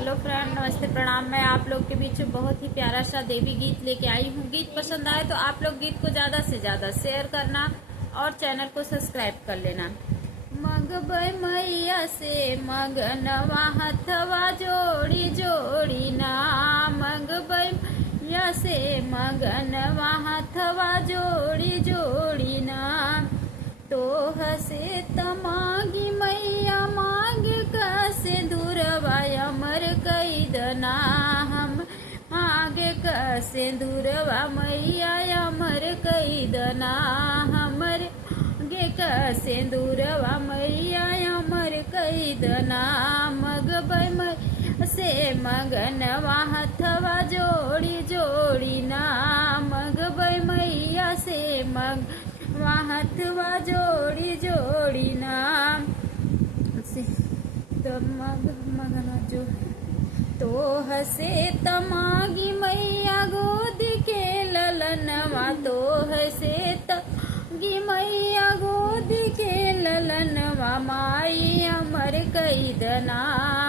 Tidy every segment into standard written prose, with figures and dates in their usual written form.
Hello friend, नमस्ते, प्रणाम। मैं आप लोग के बीच में बहुत ही प्यारा सा देवी गीत लेके आई हूँ। गीत पसंद आए तो आप लोग गीत को ज्यादा से ज्यादा शेयर करना और चैनल को सब्सक्राइब कर लेना। मंगबै मैया से मगनवा हथवा जोड़ी जोड़ी ना, मंगबै मैया से मगनवा हथवा जोड़ी जोड़ी ना। तो हसे तमागी मैया मांग कसे दूरवा अमर कैदना, हम आगे कसे दूरवा मैया अमर कैदना, हमर आगे कसे दूरवा मैया अमर कैदना। मगबै मैया से मगनवा हथवा जोड़ी जोड़ी ना, मगबै मैया से हथवा जोड़ी जोड़ी ना। तो मगना जो तो हसे तमागी मैया गोदी के ललनवा, तो हसे तमागी मैया गोदी के ललनवा। माई अमर कैदना,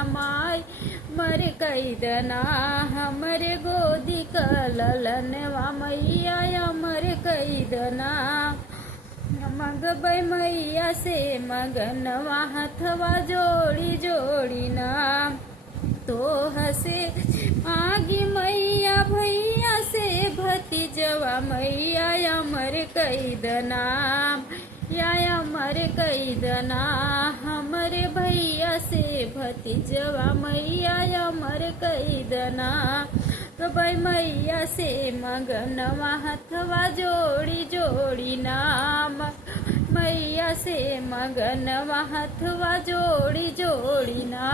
माई मर कैदना, हमरे गोदी का ललनवा मैया अमर कैदना। मगबै मैया से मगनवा हथवा जोड़ी जोड़ी ना। तो हसे आगी मैया भैया से भतीजवा मैया अमर कैदना, या अमर कैदना, हमरे भैया से भतीजवा मैया अमर कैदना। मगबै मैया से मगनवा हथवा जोड़ी जोड़ी ना, मैया से मगनवा हथवा जोड़ी जोड़ी ना।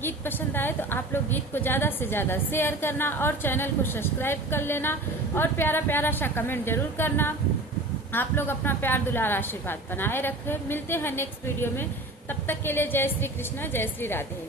गीत पसंद आए तो आप लोग गीत को ज्यादा से ज्यादा शेयर करना और चैनल को सब्सक्राइब कर लेना और प्यारा प्यारा सा कमेंट जरूर करना। आप लोग अपना प्यार दुलार आशीर्वाद बनाए रखें। मिलते हैं नेक्स्ट वीडियो में, तब तक के लिए जय श्री कृष्णा, जय श्री राधे।